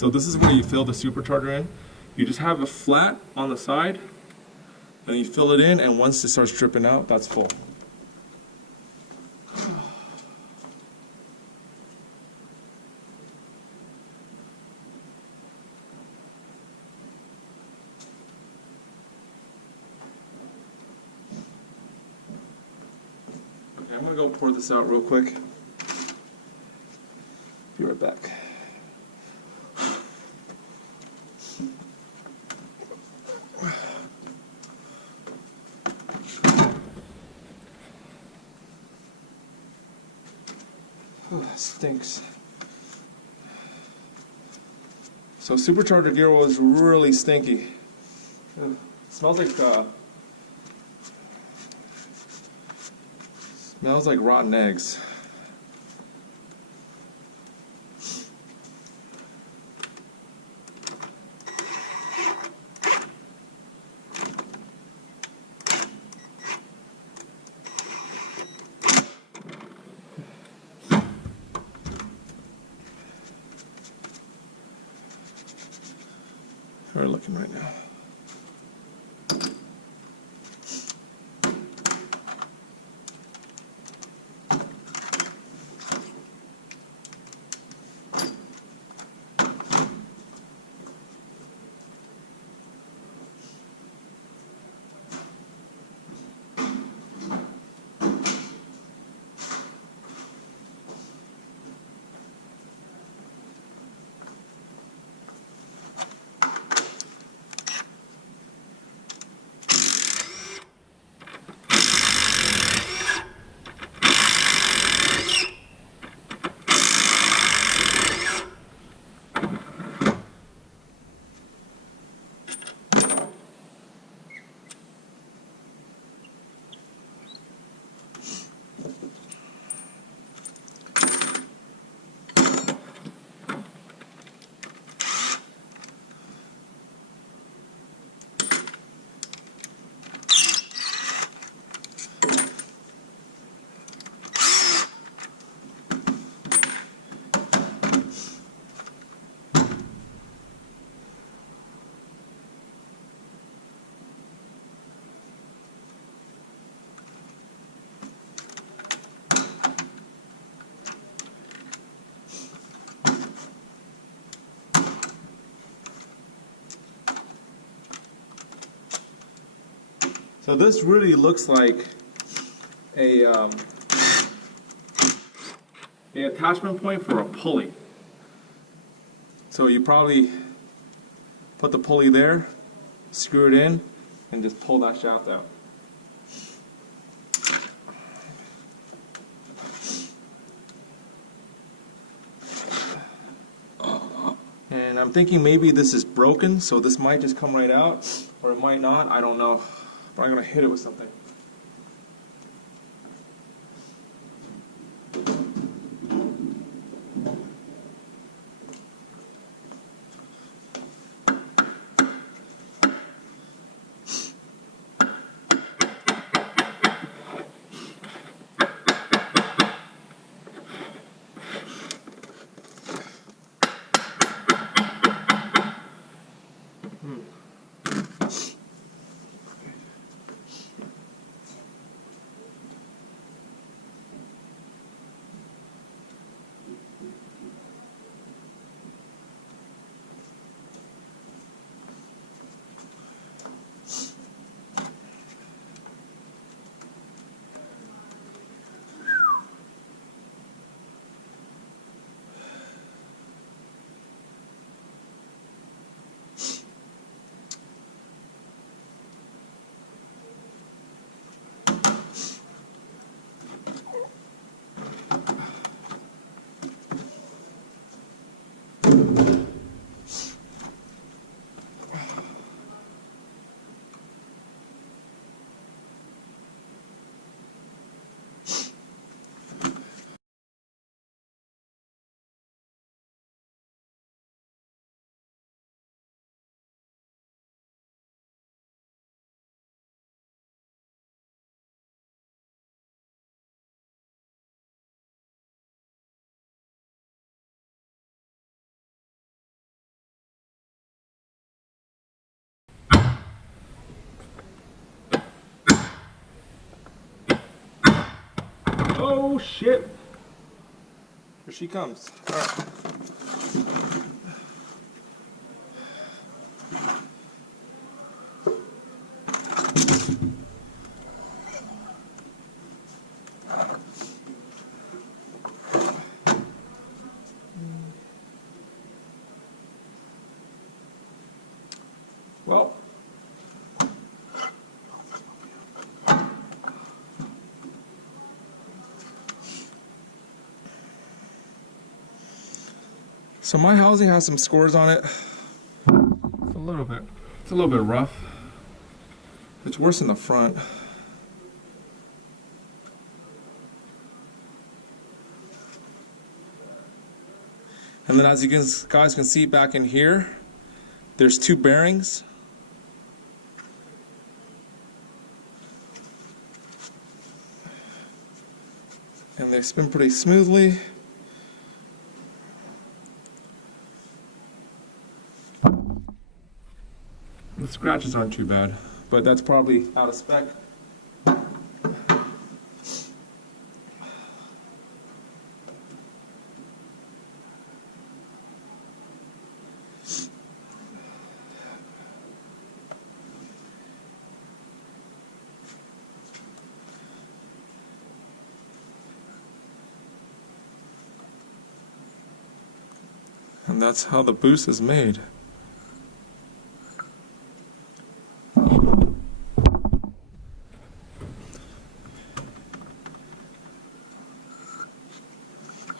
So this is where you fill the supercharger in. You just have a flat on the side, and you fill it in, and once it starts dripping out, that's full. Okay, I'm gonna go pour this out real quick. Be right back. Oh, that stinks. So supercharger gear oil is really stinky. It smells like rotten eggs. We're looking right now. So this really looks like a attachment point for a pulley. So you probably put the pulley there, screw it in, and just pull that shaft out. And I'm thinking maybe this is broken, so this might just come right out, or it might not, I don't know. But I'm going to hit it with something. Oh shit! Here she comes. All right. Well, so my housing has some scores on it. It's a little bit rough. It's worse in the front. And then as you guys can see back in here, there's two bearings. And they spin pretty smoothly. The scratches aren't too bad, but that's probably out of spec. And that's how the boost is made.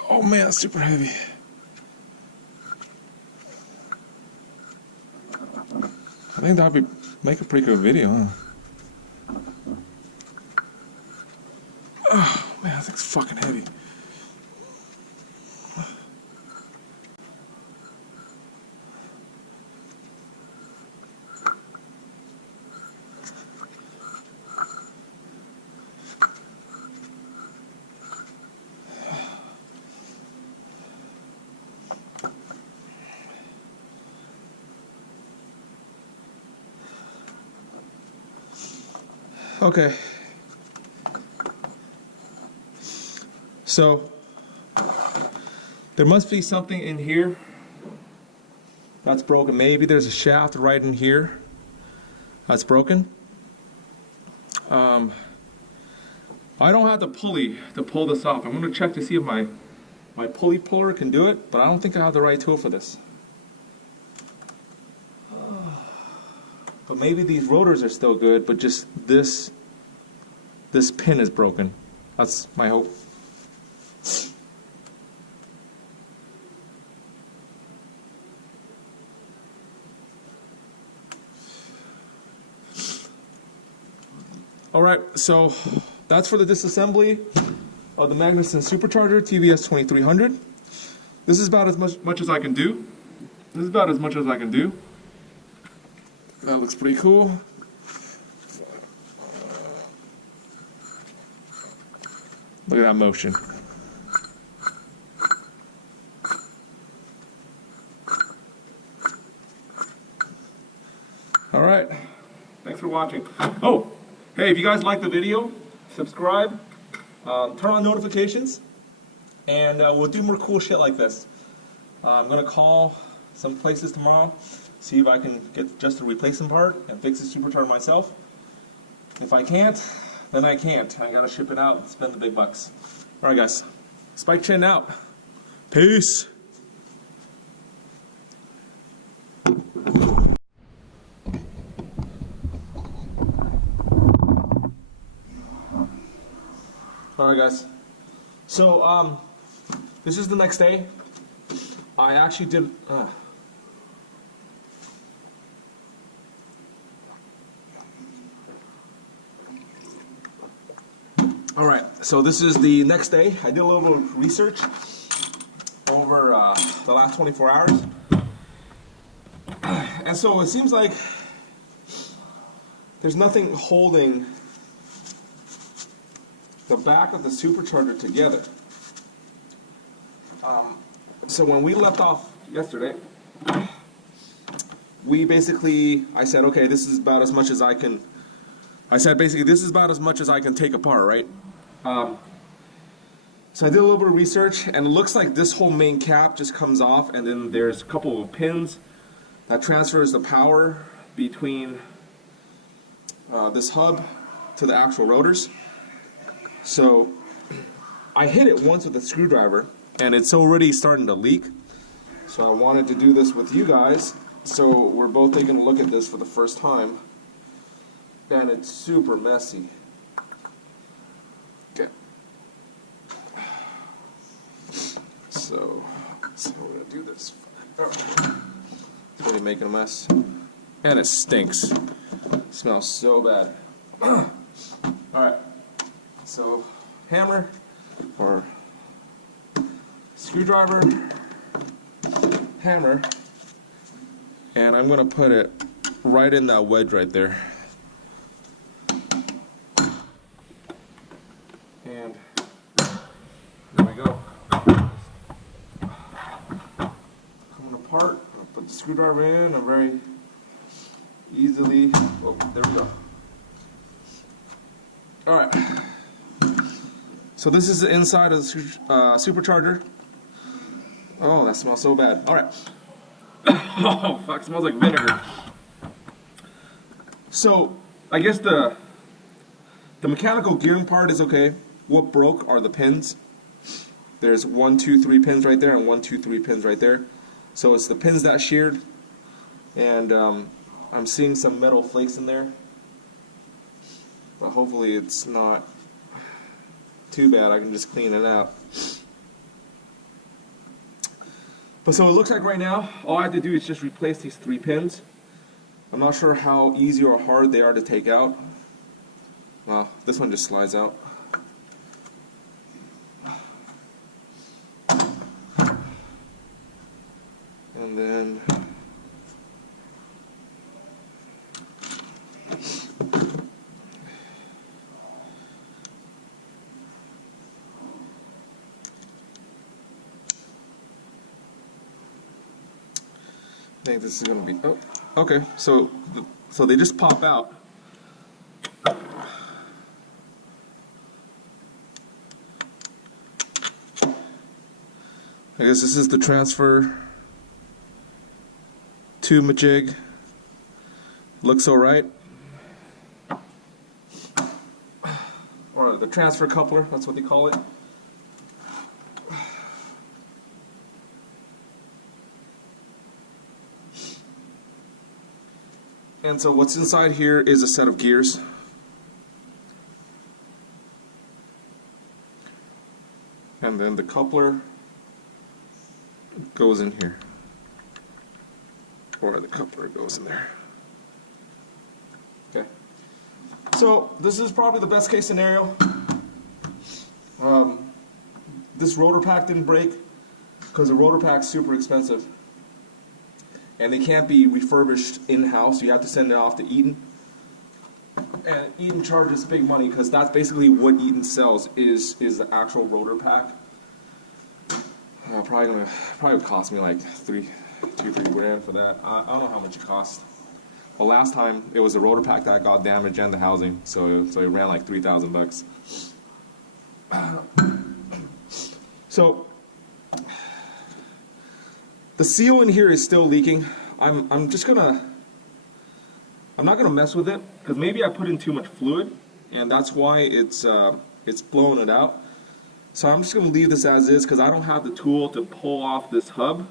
Oh man, it's super heavy. I think that would make a pretty good video, huh? Oh man, that thing's fucking heavy. Okay, so there must be something in here that's broken. Maybe there's a shaft right in here that's broken. I don't have the pulley to pull this off. I'm going to check to see if my pulley puller can do it, but I don't think I have the right tool for this. But maybe these rotors are still good, but just this pin is broken. That's my hope. All right, so that's for the disassembly of the Magnuson Supercharger TVS-2300. This is about as much as I can do. That looks pretty cool. Look at that motion. All right. Thanks for watching. Oh, hey, if you guys like the video, subscribe, turn on notifications, and we'll do more cool shit like this. I'm going to call some places tomorrow, see if I can get just a replacement part and fix the supercharger myself. If I can't, then I can't. I gotta ship it out and spend the big bucks. Alright guys, Spike Chin out. Peace. Alright guys, so this is the next day. I actually did Alright, so this is the next day. I did a little bit of research over the last 24 hours. And so it seems like there's nothing holding the back of the supercharger together. So when we left off yesterday, I said, okay, this is about as much as I said basically this is about as much as I can take apart, right? So I did a little bit of research, and it looks like this whole main cap just comes off, and then there's a couple of pins that transfers the power between this hub to the actual rotors. So I hit it once with a screwdriver, and it's already starting to leak. So I wanted to do this with you guys, so we're both taking a look at this for the first time. And it's super messy. Okay. So we're gonna do this. It's really making a mess. And it stinks. It smells so bad. Alright. So hammer or screwdriver, hammer, and I'm gonna put it right in that wedge right there. And there we go. Coming apart. I'll put the screwdriver in and very easily. Oh, there we go. Alright. So this is the inside of the supercharger. Oh, that smells so bad. Alright. Oh, fuck, smells like vinegar. So, I guess the mechanical gearing part is okay. What broke are the pins. There's 1, 2, 3 pins right there and 1, 2, 3 pins right there. So it's the pins that sheared, and I'm seeing some metal flakes in there. But hopefully it's not too bad. I can just clean it out. But so it looks like right now, all I have to do is just replace these 3 pins. I'm not sure how easy or hard they are to take out. Well, this one just slides out. And then I think this is going to be, oh, okay, so they just pop out. I guess this is the transfer to majig. Looks alright. Or the transfer coupler, that's what they call it. And so what's inside here is a set of gears. And then the coupler goes in here. Or the coupler goes in there. Okay. So this is probably the best case scenario. This rotor pack didn't break because the rotor pack's super expensive. And they can't be refurbished in-house. You have to send it off to Eaton. And Eaton charges big money because that's basically what Eaton sells is the actual rotor pack. Probably would cost me like $2 or $3 grand for that. I don't know how much it cost. Well, last time it was the rotor pack that got damaged and the housing, so it ran like $3,000 bucks. So the seal in here is still leaking. I'm not gonna mess with it because maybe I put in too much fluid, and that's why it's blowing it out. So I'm just gonna leave this as is because I don't have the tool to pull off this hub,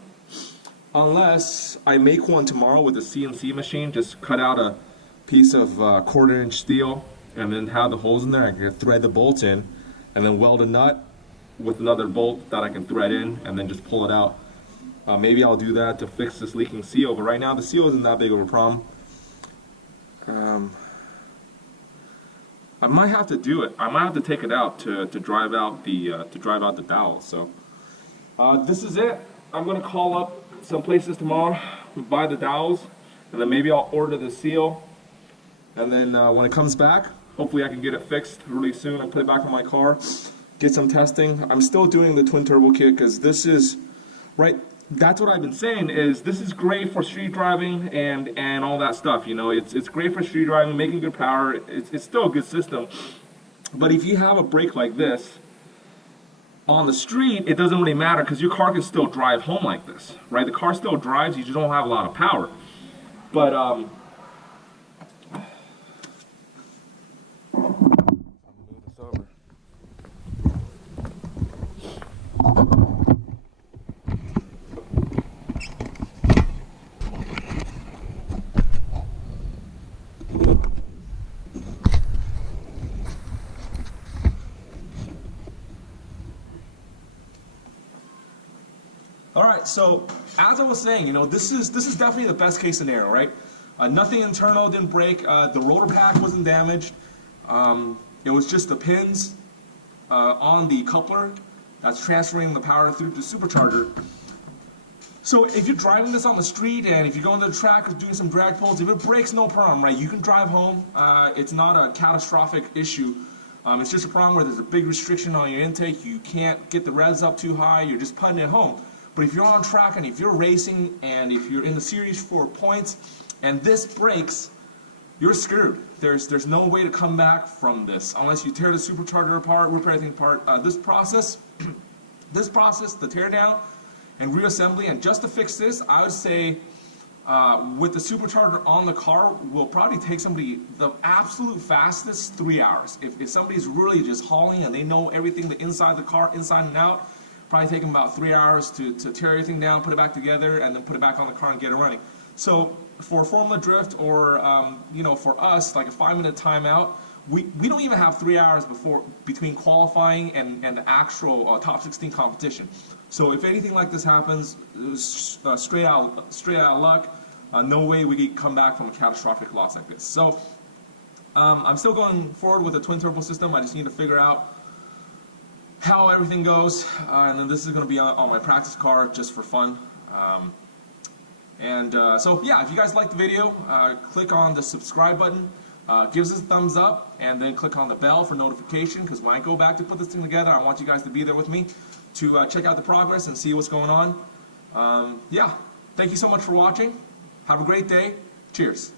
unless I make one tomorrow with a CNC machine. Just cut out a piece of 1/4 inch steel and then have the holes in there. I can thread the bolts in and then weld a nut with another bolt that I can thread in and then just pull it out. Maybe I'll do that to fix this leaking seal, but right now the seal isn't that big of a problem. I might have to do it. I might have to take it out to drive out the dowel. So this is it. I'm gonna call up some places tomorrow, buy the dowels, and then maybe I'll order the seal. And then when it comes back, hopefully I can get it fixed really soon and put it back on my car. Get some testing. I'm still doing the twin turbo kit because this is right. That's what I've been saying is this is great for street driving and all that stuff. You know, it's great for street driving, making good power. It's still a good system. But if you have a brake like this, On the street, it doesn't really matter because your car can still drive home like this, right? The car still drives, you just don't have a lot of power. But all right, so as I was saying, you know, this is definitely the best case scenario, right? Nothing internal didn't break. The rotor pack wasn't damaged. It was just the pins on the coupler that's transferring the power through to the supercharger. So if you're driving this on the street and if you're going to the track or doing some drag pulls, if it breaks, no problem, right? You can drive home. It's not a catastrophic issue. It's just a problem where there's a big restriction on your intake. You can't get the revs up too high. You're just putting it home. But if you're on track and if you're racing and if you're in the series for points and this breaks, you're screwed. There's no way to come back from this unless you tear the supercharger apart, rip everything apart. This process, the teardown and reassembly, and just to fix this, I would say with the supercharger on the car will probably take somebody the absolute fastest 3 hours. If somebody's really just hauling and they know everything, the inside of the car, inside and out, probably take them about 3 hours to tear everything down, put it back together, and then put it back on the car and get it running. So for Formula Drift or you know, for us, like a 5-minute timeout, we don't even have 3 hours between qualifying and the actual top 16 competition. So if anything like this happens, straight out of luck. No way we can come back from a catastrophic loss like this. So I'm still going forward with the twin turbo system. I just need to figure out how everything goes, and then this is going to be on my practice car just for fun. So yeah, if you guys like the video, click on the subscribe button, give us a thumbs up, and then click on the bell for notification, because when I go back to put this thing together, I want you guys to be there with me to check out the progress and see what's going on. Yeah, thank you so much for watching. Have a great day. Cheers.